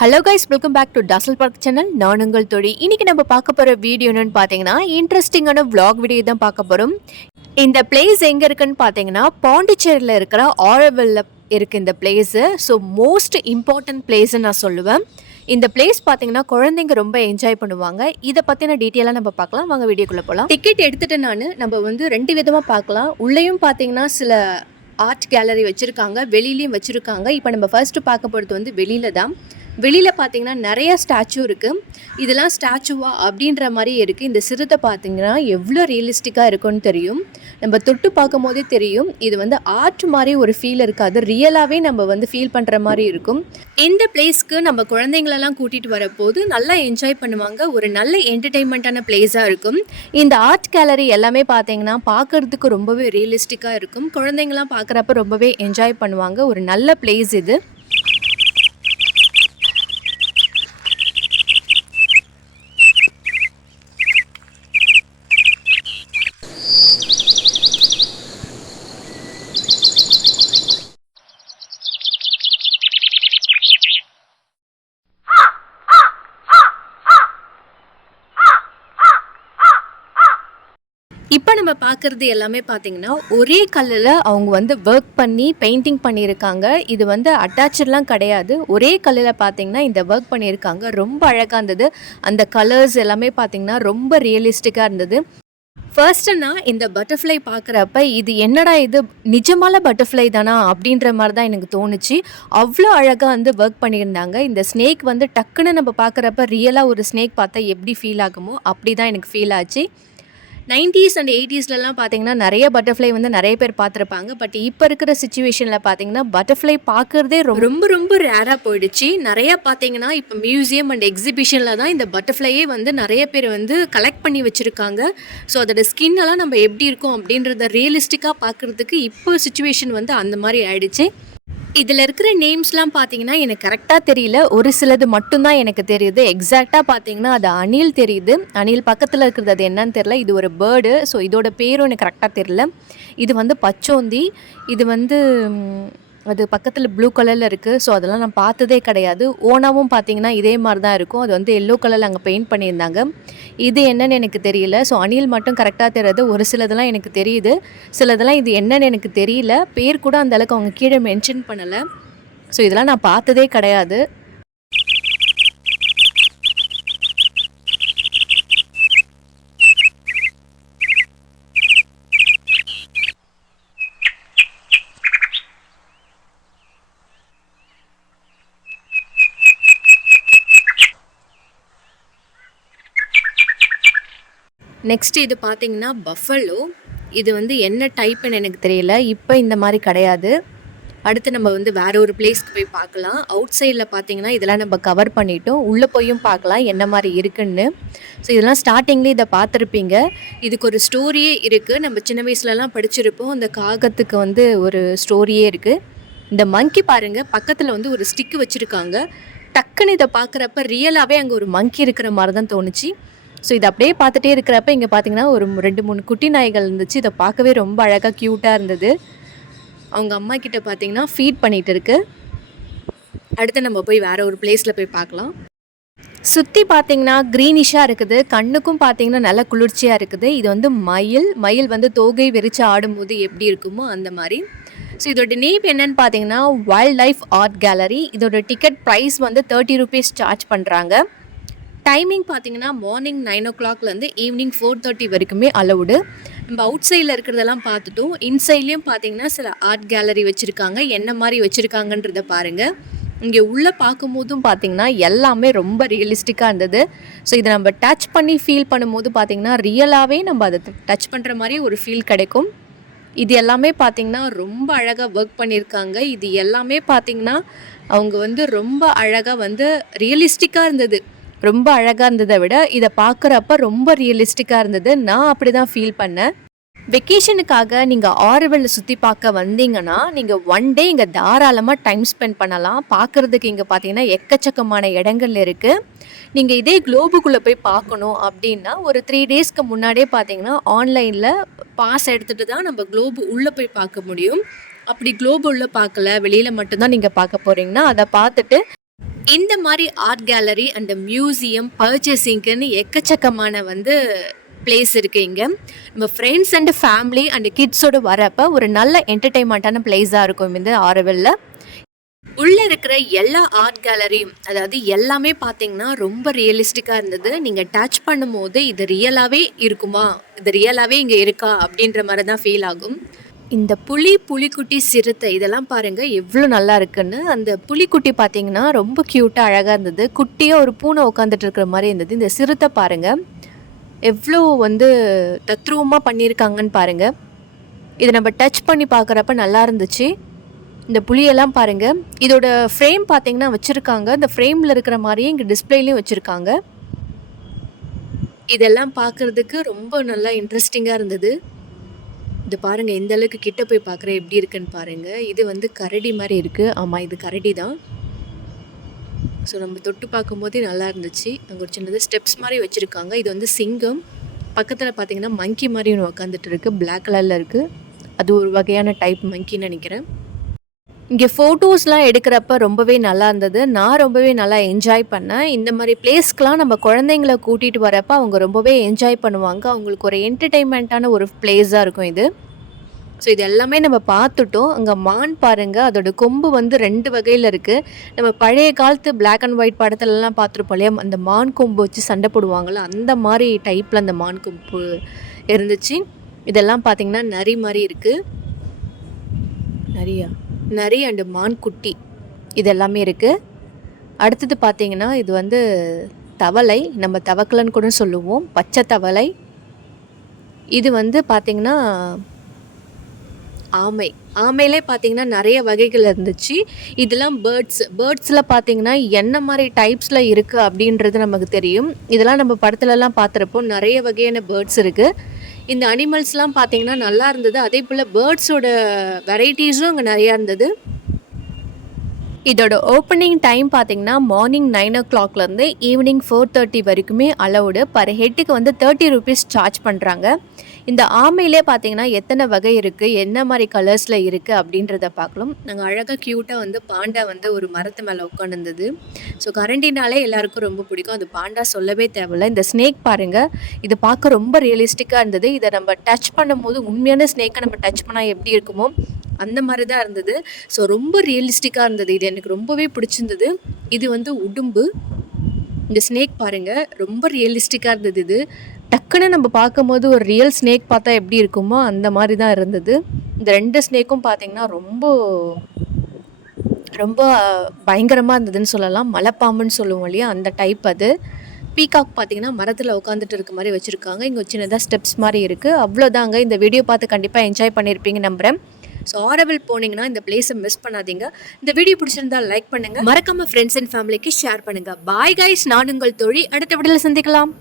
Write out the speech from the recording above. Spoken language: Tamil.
Hello guys welcome back to டசல் park channel நான் உங்கள் தொழில் இன்றைக்கி நம்ம பார்க்க போகிற வீடியோ என்னென்னு பார்த்தீங்கன்னா இன்ட்ரெஸ்டிங்கான vlog வீடியோ தான் பார்க்க போகிறோம் இந்த பிளேஸ் எங்கே இருக்குன்னு பார்த்தீங்கன்னா பாண்டிச்சேரியில் இருக்கிற ஆரவெல்ல இருக்குது இந்த பிளேஸு ஸோ மோஸ்ட் இம்பார்ட்டன்ட் பிளேஸ்ன்னு நான் சொல்லுவேன். இந்த பிளேஸ் பார்த்தீங்கன்னா குழந்தைங்க ரொம்ப என்ஜாய் பண்ணுவாங்க. இதை பற்றின டீட்டெயிலாக நம்ம பார்க்கலாம். வாங்க வீடியோக்குள்ளே போகலாம் டிக்கெட் எடுத்துட்டு நான் நம்ம வந்து ரெண்டு விதமாக பார்க்கலாம். உள்ளேயும் பார்த்தீங்கன்னா சில ஆர்ட் கேலரி வச்சுருக்காங்க. வெளியிலையும் வச்சுருக்காங்க. இப்போ நம்ம ஃபர்ஸ்ட்டு பார்க்க போகிறது வந்து வெளியில தான் வெளியில் பார்த்தீங்கன்னா நிறையா ஸ்டாச்சு இருக்குது இதெல்லாம் ஸ்டாச்சுவா அப்படின்ற மாதிரி இருக்குது இந்த சிறுத்தை பார்த்தீங்கன்னா எவ்வளோ ரியலிஸ்டிக்காக இருக்கும்னு தெரியும். நம்ம தொட்டு பார்க்கும் போதே தெரியும். இது வந்து ஆர்ட் மாதிரி ஒரு ஃபீல் இருக்காது. ரியலாகவே நம்ம வந்து ஃபீல் பண்ணுற மாதிரி இருக்கும். இந்த பிளேஸ்க்கு நம்ம குழந்தைங்களெல்லாம் கூட்டிகிட்டு வரப்போது நல்லா என்ஜாய் பண்ணுவாங்க. ஒரு நல்ல என்டர்டெயின்மெண்ட்டான பிளேஸாக இருக்கும். இந்த ஆர்ட் கேலரி எல்லாமே பார்த்தீங்கன்னா பார்க்கறதுக்கு ரொம்பவே ரியலிஸ்டிக்காக இருக்கும். குழந்தைங்களாம் பார்க்குறப்ப ரொம்பவே என்ஜாய் பண்ணுவாங்க. ஒரு நல்ல பிளேஸ் இது. இப்போ நம்ம பார்க்குறது எல்லாமே பார்த்தீங்கன்னா ஒரே கல்லில் அவங்க வந்து ஒர்க் பண்ணி பெயிண்டிங் பண்ணியிருக்காங்க. இது வந்து அட்டாச்சர்லாம் கிடையாது. ஒரே கல்லில் பார்த்தீங்கன்னா இந்த ஒர்க் பண்ணியிருக்காங்க. ரொம்ப அழகாக இருந்தது. அந்த கலர்ஸ் எல்லாமே பார்த்தீங்கன்னா ரொம்ப ரியலிஸ்டிக்காக இருந்தது. ஃபர்ஸ்ட்டு இந்த பட்டர்ஃப்ளை பார்க்குறப்ப இது என்னடா இது? நிஜமால பட்டர்ஃப்ளை தானா? அப்படின்ற மாதிரி தான் எனக்கு தோணுச்சு. அவ்வளோ அழகாக வந்து ஒர்க் பண்ணியிருந்தாங்க. இந்த ஸ்னேக் வந்து டக்குன்னு நம்ம பார்க்குறப்ப ரியலாக ஒரு ஸ்னேக் பார்த்தா எப்படி ஃபீல் ஆகுமோ அப்படி தான் எனக்கு ஃபீல் ஆச்சு. நைன்டீஸ் அண்ட் எயிட்டிஸ்லலாம் பார்த்தீங்கன்னா நிறைய பட்டர்ஃப்ளை வந்து நிறைய பேர் பார்த்துருப்பாங்க. பட் இப்போ இருக்கிற சுச்சுவேஷனில் பார்த்தீங்கன்னா பட்டர்ஃப்ளை பார்க்குறதே ரொம்ப ரொம்ப ரேராக போயிடுச்சு. நிறைய பார்த்தீங்கன்னா இப்போ மியூசியம் அண்ட் எக்ஸிபிஷனில் தான் இந்த பட்டர்ஃப்ளையே வந்து நிறைய பேர் வந்து கலெக்ட் பண்ணி வச்சுருக்காங்க. ஸோ அதோட ஸ்கின் எல்லாம் நம்ம எப்படி இருக்கும் அப்படின்றத ரியலிஸ்டிக்காக பார்க்குறதுக்கு இப்போ சுச்சுவேஷன் வந்து அந்த மாதிரி ஆயிடுச்சு. இதில் இருக்கிற நேம்ஸ்லாம் பார்த்தீங்கன்னா எனக்கு கரெக்டாக தெரியல. ஒரு சிலது மட்டும்தான் எனக்கு தெரியுது. எக்ஸாக்டாக பார்த்தீங்கன்னா அது அணில் தெரியுது. அணில் பக்கத்தில் இருக்கிறது அது என்னன்னு தெரியல. இது ஒரு பேர்டு ஸோ இதோட பேரும் எனக்கு கரெக்டாக தெரியல. இது வந்து பச்சோந்தி. இது வந்து அது பக்கத்தில் ப்ளூ கலரில் இருக்குது ஸோ அதெல்லாம் நான் பார்த்ததே கிடையாது. ஓனாவும் பார்த்தீங்கன்னா இதே மாதிரி தான் இருக்கும். அது வந்து எல்லோ கலரில் அங்கே பெயிண்ட் பண்ணியிருந்தாங்க. இது என்னன்னு எனக்கு தெரியல. ஸோ அணில் மட்டும் கரெக்டாக தெரியாது. ஒரு சிலதெல்லாம் எனக்கு தெரியுது. சிலதெல்லாம் இது என்னன்னு எனக்கு தெரியல. பேர் கூட அந்தளவுக்கு அவங்க கீழே மென்ஷன் பண்ணலை. ஸோ இதெல்லாம் நான் பார்த்ததே கிடையாது. நெக்ஸ்ட் இது பார்த்தீங்கன்னா பஃபலோ இது வந்து என்ன டைப்புன்னு எனக்கு தெரியல. இப்போ இந்த மாதிரி கிடையாது. அடுத்து நம்ம வந்து வேற ஒரு பிளேஸ்க்கு போய் பார்க்கலாம். அவுட் சைடில் பார்த்தீங்கன்னா இதெல்லாம் நம்ம கவர் பண்ணிட்டோம். உள்ளே போயும் பார்க்கலாம் என்ன மாதிரி இருக்குன்னு. ஸோ இதெல்லாம் ஸ்டார்டிங்லேயே இதை பார்த்துருப்பீங்க. இதுக்கு ஒரு ஸ்டோரியே இருக்குது நம்ம சின்ன வயசுலலாம் படிச்சிருப்போம். அந்த காகத்துக்கு வந்து ஒரு ஸ்டோரியே இருக்குது இந்த மங்கி பாருங்கள் பக்கத்தில் வந்து ஒரு ஸ்டிக்கு வச்சுருக்காங்க. டக்குன்னு இதை பார்க்குறப்ப ரியலாகவே அங்கே ஒரு மங்கி இருக்கிற மாதிரி தான் தோணுச்சு. ஸோ இதை அப்படியே பார்த்துட்டே இருக்கிறப்ப இங்கே பார்த்தீங்கன்னா ஒரு ரெண்டு மூணு குட்டி நாய்கள் இருந்துச்சு. இதை பார்க்கவே ரொம்ப அழகாக க்யூட்டாக இருந்தது. அவங்க அம்மா கிட்ட பார்த்தீங்கன்னா ஃபீட் பண்ணிட்டு இருக்கு. அடுத்து நம்ம போய் வேற ஒரு பிளேஸில் போய் பார்க்கலாம். சுற்றி பார்த்தீங்கன்னா க்ரீனிஷாக இருக்குது. கண்ணுக்கும் பார்த்தீங்கன்னா நல்ல குளிர்ச்சியாக இருக்குது. இது வந்து மயில். மயில் வந்து தோகை விரித்து ஆடும்போது எப்படி இருக்குமோ அந்த மாதிரி. ஸோ இதோட நேம் என்னன்னு பார்த்தீங்கன்னா வைல்ட் லைஃப் ஆர்ட் கேலரி இதோட டிக்கெட் ப்ரைஸ் வந்து தேர்ட்டி ருபீஸ் சார்ஜ் பண்ணுறாங்க டைமிங் பார்த்தீங்கன்னா மார்னிங் நைன் ஓ கிளாக்லேருந்து ஈவினிங் ஃபோர் தேர்ட்டி வரைக்குமே அலவுடு நம்ம அவுட் சைடில் இருக்கிறதெல்லாம் பார்த்துட்டோம் இன்சைட்லேயும் பார்த்தீங்கன்னா சில ஆர்ட் கேலரி வச்சுருக்காங்க. என்ன மாதிரி வச்சுருக்காங்கன்றத பாருங்கள் இங்கே உள்ளே பார்க்கும்போதும் பார்த்தீங்கன்னா எல்லாமே ரொம்ப ரியலிஸ்டிக்காக இருந்தது. ஸோ இதை நம்ம டச் பண்ணி ஃபீல் பண்ணும்போது பார்த்தீங்கன்னா ரியலாகவே நம்ம அதை டச் பண்ணுற மாதிரி ஒரு ஃபீல் கிடைக்கும். இது எல்லாமே பார்த்தீங்கன்னா ரொம்ப அழகாக ஒர்க் பண்ணியிருக்காங்க. இது எல்லாமே பார்த்திங்கன்னா அவங்க வந்து ரொம்ப அழகாக வந்து ரியலிஸ்டிக்காக இருந்தது. ரொம்ப அழகாக இருந்ததை விட இதை பார்க்குறப்ப ரொம்ப ரியலிஸ்டிக்காக இருந்தது. நான் அப்படி தான் ஃபீல் பண்ணேன். வெக்கேஷனுக்காக நீங்கள் ஆறுவெல்ல சுற்றி பார்க்க வந்தீங்கன்னா நீங்கள் ஒன் டே இங்கே தாராளமாக டைம் ஸ்பெண்ட் பண்ணலாம். பார்க்குறதுக்கு இங்கே பார்த்தீங்கன்னா எக்கச்சக்கமான இடங்கள் இருக்குது நீங்கள் இதே குளோபுக்குள்ளே போய் பார்க்கணும் அப்படின்னா ஒரு த்ரீ டேஸ்க்கு முன்னாடியே பார்த்தீங்கன்னா ஆன்லைனில் பாஸ் எடுத்துகிட்டு தான் நம்ம குளோபு உள்ளே போய் பார்க்க முடியும். அப்படி குளோபு உள்ளே பார்க்கல வெளியில் மட்டும்தான் நீங்கள் பார்க்க போகிறீங்கன்னா அதை பார்த்துட்டு இந்த மாதிரி ஆர்ட் கேலரி அண்ட் மியூசியம் பர்ச்சேசிங்க்குன்னு எக்கச்சக்கமான வந்து பிளேஸ் இருக்குது இங்கே. நம்ம ஃப்ரெண்ட்ஸ் அண்ட் ஃபேமிலி அண்ட் கிட்ஸோடு வரப்போ ஒரு நல்ல என்டர்டெயின்மெண்ட்டான பிளேஸாக இருக்கும் இந்த ஆரவலில். உள்ளே இருக்கிற எல்லா ஆர்ட் கேலரியும் அதாவது எல்லாமே பார்த்தீங்கன்னா ரொம்ப ரியலிஸ்டிக்காக இருந்தது. நீங்கள் டச் பண்ணும்போது இது ரியலாகவே இருக்குமா? இது ரியலாகவே இங்கே இருக்கா? அப்படின்ற மாதிரி தான் ஃபீல் ஆகும். இந்த புலி புலிக்குட்டி சிறுத்தை இதெல்லாம் பாருங்கள் எவ்வளோ நல்லா இருக்குன்னு. அந்த புலிக்குட்டி பார்த்தீங்கன்னா ரொம்ப க்யூட்டாக அழகாக இருந்தது. குட்டியாக ஒரு பூனை உட்காந்துட்டு இருக்கிற மாதிரி இருந்தது. இந்த சிறுத்தை பாருங்கள் எவ்வளோ வந்து தத்ரூபமாக பண்ணியிருக்காங்கன்னு பாருங்கள் இதை நம்ம டச் பண்ணி பார்க்குறப்ப நல்லா இருந்துச்சு. இந்த புளியெல்லாம் பாருங்கள் இதோட ஃப்ரேம் பார்த்தீங்கன்னா வச்சுருக்காங்க. இந்த ஃப்ரேமில் இருக்கிற மாதிரியே இங்கே டிஸ்பிளேலையும் வச்சுருக்காங்க. இதெல்லாம் பார்க்குறதுக்கு ரொம்ப நல்லா இன்ட்ரெஸ்டிங்காக இருந்தது. இது பாருங்கள் எந்த அளவுக்கு கிட்ட போய் பார்க்குறேன் எப்படி இருக்குன்னு பாருங்கள் இது வந்து கரடி மாதிரி இருக்குது ஆமாம் இது கரடி தான். ஸோ நம்ம தொட்டு பார்க்கும்போதே நல்லா இருந்துச்சு. அங்கே ஒரு சின்னது ஸ்டெப்ஸ் மாதிரி வச்சுருக்காங்க. இது வந்து சிங்கம். பக்கத்தில் பார்த்தீங்கன்னா மங்கி மாதிரி ஒன்று உக்காந்துட்டு இருக்குது பிளாக் கலரில் இருக்குது அது ஒரு வகையான டைப் மங்கின்னு நினைக்கிறேன். இங்கே ஃபோட்டோஸ்லாம் எடுக்கிறப்ப ரொம்பவே நல்லா இருந்தது. நான் ரொம்பவே நல்லா என்ஜாய் பண்ணேன். இந்த மாதிரி பிளேஸ்க்கெலாம் நம்ம குழந்தைங்கள கூட்டிகிட்டு வரப்ப அவங்க ரொம்பவே என்ஜாய் பண்ணுவாங்க. அவங்களுக்கு ஒரு என்டர்டெயின்மெண்ட்டான ஒரு பிளேஸாக இருக்கும் இது. ஸோ இது எல்லாமே நம்ம பார்த்துட்டோம். அங்கே மான் பாருங்கள் அதோட கொம்பு வந்து ரெண்டு வகையில் இருக்குது நம்ம பழைய காலத்து பிளாக் அண்ட் ஒயிட் படத்துலலாம் பார்த்துருப்போம் இல்லையா? அந்த மான் கொம்பு வச்சு சண்டை போடுவாங்களோ அந்த மாதிரி டைப்பில் அந்த மான் கொம்பு இருந்துச்சு. இதெல்லாம் பார்த்திங்கன்னா நரி மாதிரி இருக்குது நிறையா நரி அண்டு மான் குட்டி இது எல்லாமே இருக்குது அடுத்தது பார்த்தீங்கன்னா இது வந்து தவளை நம்ம தவக்கலன்னு கூட சொல்லுவோம் பச்சை தவளை. இது வந்து பார்த்திங்கன்னா ஆமை. ஆமையிலே பார்த்தீங்கன்னா நிறைய வகைகள் இருந்துச்சு. இதெல்லாம் பேர்ட்ஸ். பேர்ட்ஸில் பார்த்தீங்கன்னா என்ன மாதிரி டைப்ஸில் இருக்குது அப்படின்றது நமக்கு தெரியும். இதெல்லாம் நம்ம படத்துலலாம் பார்த்துருப்போம் நிறைய வகையான பேர்ட்ஸ் இருக்குது இந்த அனிமல்ஸ்லாம் பார்த்தீங்கன்னா நல்லா இருந்தது. அதே போல் பேர்ட்ஸோட வெரைட்டிஸும் அங்கே நிறையா இருந்தது. இதோட ஓப்பனிங் டைம் பார்த்தீங்கன்னா மார்னிங் நைன் ஓ கிளாக்லேருந்து ஈவினிங் ஃபோர் தேர்ட்டி வரைக்குமே அலவுடு பர் ஹெட்டுக்கு வந்து தேர்ட்டி ருபீஸ் சார்ஜ் பண்ணுறாங்க இந்த ஆமையிலே பார்த்தீங்கன்னா எத்தனை வகை இருக்குது என்ன மாதிரி கலர்ஸில் இருக்குது அப்படின்றத பார்க்கலாம். நாங்கள் அழகாக க்யூட்டாக வந்து பாண்டா வந்து ஒரு மரத்து மேலே உட்காந்துருந்தது ஸோ கரண்டினாலே எல்லாருக்கும் ரொம்ப பிடிக்கும். அது பாண்டா சொல்லவே தேவையில்ல. இந்த ஸ்னேக் பாருங்கள் இது பார்க்க ரொம்ப ரியலிஸ்டிக்காக இருந்தது. இதை நம்ம டச் பண்ணும்போது உண்மையான ஸ்னேக்கை நம்ம டச் பண்ணால் எப்படி இருக்குமோ அந்த மாதிரி தான் இருந்தது. ஸோ ரொம்ப ரியலிஸ்டிக்காக இருந்தது. இது எனக்கு ரொம்பவே பிடிச்சிருந்தது. இது வந்து உடும்பு. இந்த ஸ்னேக் பாருங்கள் ரொம்ப ரியலிஸ்டிக்காக இருந்தது இது. டக்குன்னு நம்ம பார்க்கும்போது ஒரு ரியல் ஸ்னேக் பார்த்தா எப்படி இருக்குமோ அந்த மாதிரி தான் இருந்தது. இந்த ரெண்டு ஸ்னேக்கும் பார்த்தீங்கன்னா ரொம்ப ரொம்ப பயங்கரமாக இருந்ததுன்னு சொல்லலாம். மலைப்பாம்புன்னு சொல்லுவோம் இல்லையா? அந்த டைப் அது. பீகாக் பார்த்தீங்கன்னா மரத்தில் உட்காந்துட்டு இருக்க மாதிரி வச்சுருக்காங்க. இங்கே சின்னதாக ஸ்டெப்ஸ் மாதிரி இருக்குது அவ்வளோதாங்க. இந்த வீடியோ பார்த்து கண்டிப்பாக என்ஜாய் பண்ணியிருப்பீங்க நம்புகிறேன் ஸோ ஆரவில் போனீங்கன்னா இந்த பிளேஸை மிஸ் பண்ணாதீங்க. இந்த வீடியோ பிடிச்சிருந்தா லைக் பண்ணுங்க. மறக்காம ஃப்ரெண்ட்ஸ் அண்ட் ஃபேமிலிக்கு ஷேர் பண்ணுங்கள் பாய் கைஸ் நான் உங்கள் தோழி. அடுத்த விடல சந்திக்கலாம்.